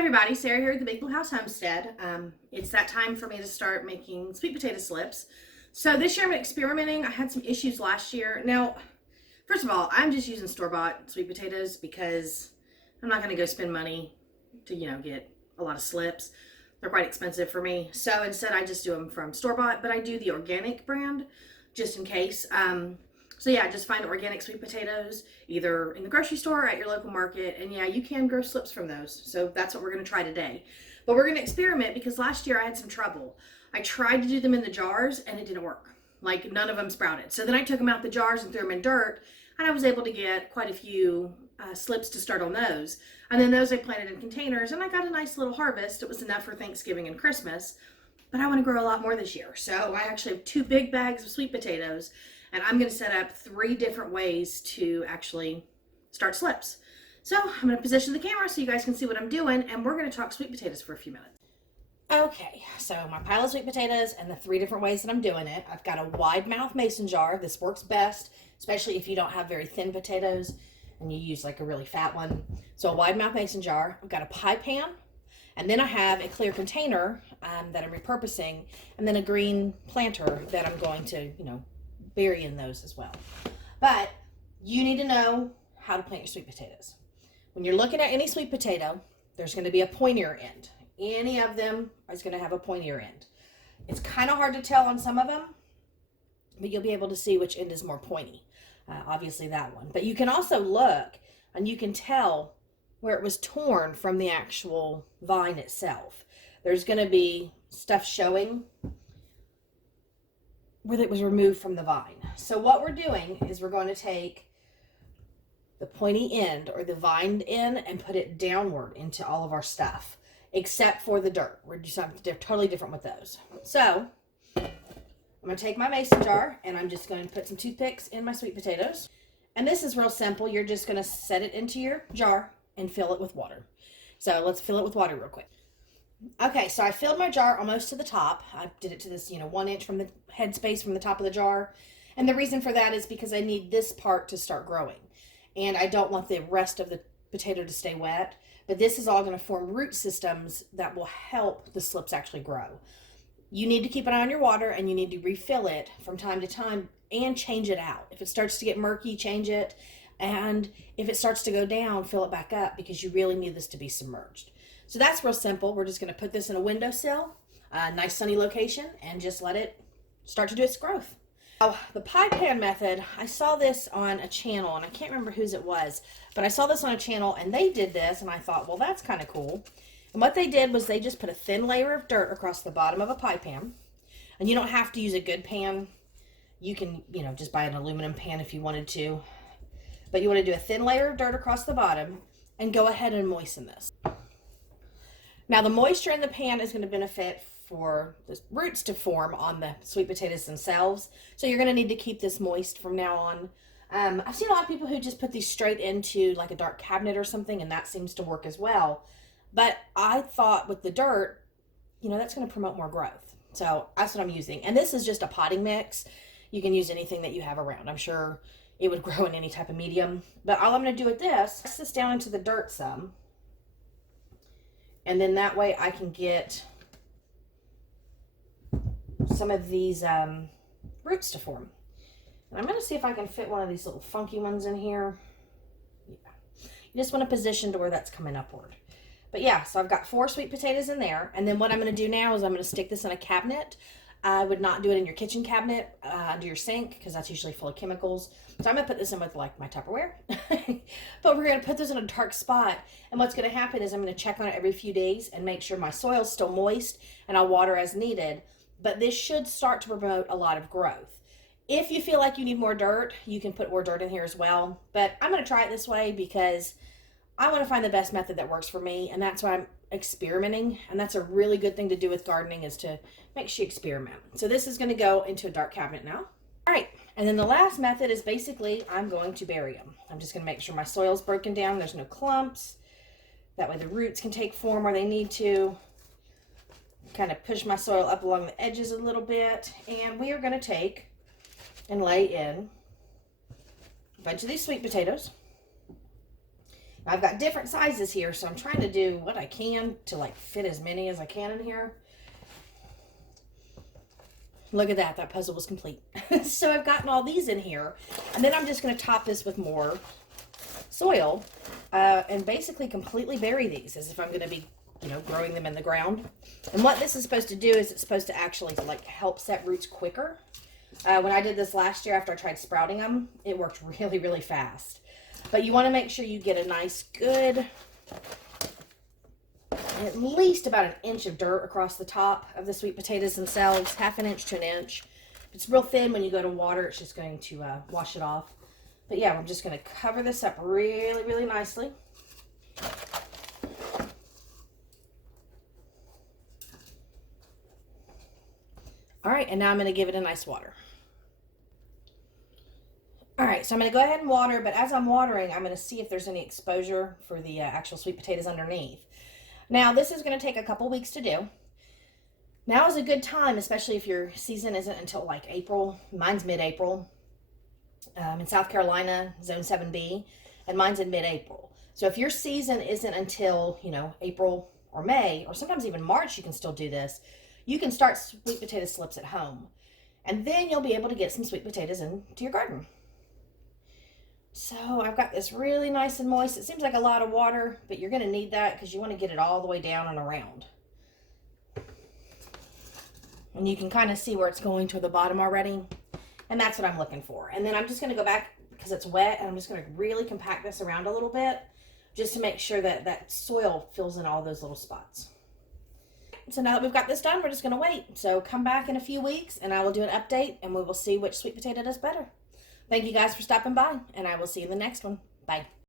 everybody, Sarah here at the Big Blue House Homestead. It's that time for me to start making sweet potato slips. So this year I'm experimenting. I had some issues last year. Now, first of all, I'm just using store-bought sweet potatoes because I'm not going to go spend money to, get a lot of slips. They're quite expensive for me. So instead I just do them from store-bought, but I do the organic brand just in case. So yeah, just find organic sweet potatoes either in the grocery store or at your local market. And yeah, you can grow slips from those. So that's what we're going to try today. But we're going to experiment because last year I had some trouble. I tried to do them in the jars and it didn't work. Like none of them sprouted. So then I took them out the jars and threw them in dirt, and I was able to get quite a few slips to start on those. And then those I planted in containers and I got a nice little harvest. It was enough for Thanksgiving and Christmas, but I want to grow a lot more this year. So I actually have 2 big bags of sweet potatoes. And I'm going to set up 3 different ways to actually start slips. So I'm going to position the camera so you guys can see what I'm doing, and we're going to talk sweet potatoes for a few minutes. Okay, so my pile of sweet potatoes and the 3 different ways that I'm doing it. I've got a wide mouth mason jar. This works best, especially if you don't have very thin potatoes and you use like a really fat one. So a wide mouth mason jar. I've got a pie pan, and then I have a clear container that I'm repurposing, and then a green planter that I'm going to, bury in those as well. But you need to know how to plant your sweet potatoes. When you're looking at any sweet potato, there's going to be a pointier end. Any of them is going to have a pointier end. It's kind of hard to tell on some of them, but you'll be able to see which end is more pointy. Obviously that one. But you can also look and you can tell where it was torn from the actual vine itself. There's going to be stuff showing where it was removed from the vine. So what we're doing is we're going to take the pointy end or the vined end and put it downward into all of our stuff, except for the dirt. We're doing something totally different with those. So I'm going to take my mason jar and I'm just going to put some toothpicks in my sweet potatoes. And this is real simple. You're just going to set it into your jar and fill it with water. So let's fill it with water real quick. Okay, so I filled my jar almost to the top. I did it to this, 1 inch from the headspace from the top of the jar. And the reason for that is because I need this part to start growing. And I don't want the rest of the potato to stay wet. But this is all going to form root systems that will help the slips actually grow. You need to keep an eye on your water, and you need to refill it from time to time and change it out. If it starts to get murky, change it. And if it starts to go down, fill it back up because you really need this to be submerged. So that's real simple. We're just going to put this in a windowsill, a nice sunny location, and just let it start to do its growth. Now, the pie pan method, I saw this on a channel, and I can't remember whose it was, but I saw this on a channel, and they did this, and I thought, well, that's kind of cool. And what they did was they just put a thin layer of dirt across the bottom of a pie pan, and you don't have to use a good pan. You can, just buy an aluminum pan if you wanted to, but you want to do a thin layer of dirt across the bottom and go ahead and moisten this. Now the moisture in the pan is going to benefit for the roots to form on the sweet potatoes themselves. So you're going to need to keep this moist from now on. I've seen a lot of people who just put these straight into like a dark cabinet or something, and that seems to work as well. But I thought with the dirt, that's going to promote more growth. So that's what I'm using. And this is just a potting mix. You can use anything that you have around. I'm sure it would grow in any type of medium. But all I'm going to do with this, press this down into the dirt some. And then that way I can get some of these roots to form. And I'm going to see if I can fit one of these little funky ones in here. Yeah. You just want to position to where that's coming upward. But yeah, so I've got 4 sweet potatoes in there. And then what I'm going to do now is I'm going to stick this in a cabinet. I would not do it in your kitchen cabinet under your sink because that's usually full of chemicals. So I'm going to put this in with like my Tupperware. But we're going to put this in a dark spot. And what's going to happen is I'm going to check on it every few days and make sure my soil's still moist, and I'll water as needed. But this should start to promote a lot of growth. If you feel like you need more dirt, you can put more dirt in here as well. But I'm going to try it this way because I want to find the best method that works for me. And that's why I'm experimenting. And that's a really good thing to do with gardening, is to make sure you experiment. So this is going to go into a dark cabinet now. All right. And then the last method is basically I'm going to bury them. I'm just going to make sure my soil's broken down. There's no clumps. That way the roots can take form where they need to. Kind of push my soil up along the edges a little bit. And we are going to take and lay in a bunch of these sweet potatoes. I've got different sizes here, so I'm trying to do what I can to like fit as many as I can in here. Look at that. That puzzle was complete. So I've gotten all these in here. And then I'm just going to top this with more soil and basically completely bury these as if I'm going to be, growing them in the ground. And what this is supposed to do is it's supposed to actually like help set roots quicker. When I did this last year after I tried sprouting them, it worked really, really fast. But you want to make sure you get a nice, good, at least about an inch of dirt across the top of the sweet potatoes themselves, half an inch to an inch. If it's real thin, when you go to water, it's just going to wash it off. But yeah, I'm just going to cover this up really, really nicely. All right, and now I'm going to give it a nice water. All right, so I'm going to go ahead and water, but as I'm watering, I'm going to see if there's any exposure for the actual sweet potatoes underneath. Now, this is going to take a couple weeks to do. Now is a good time, especially if your season isn't until like April. Mine's mid-April. In South Carolina, Zone 7B, and mine's in mid-April. So if your season isn't until, April or May, or sometimes even March, you can still do this. You can start sweet potato slips at home. And then you'll be able to get some sweet potatoes into your garden. So I've got this really nice and moist. It seems like a lot of water, but you're going to need that because you want to get it all the way down and around. And you can kind of see where it's going to the bottom already. And that's what I'm looking for. And then I'm just going to go back because it's wet, and I'm just going to really compact this around a little bit just to make sure that that soil fills in all those little spots. So now that we've got this done, we're just going to wait. So come back in a few weeks and I will do an update and we will see which sweet potato does better. Thank you guys for stopping by, and I will see you in the next one. Bye.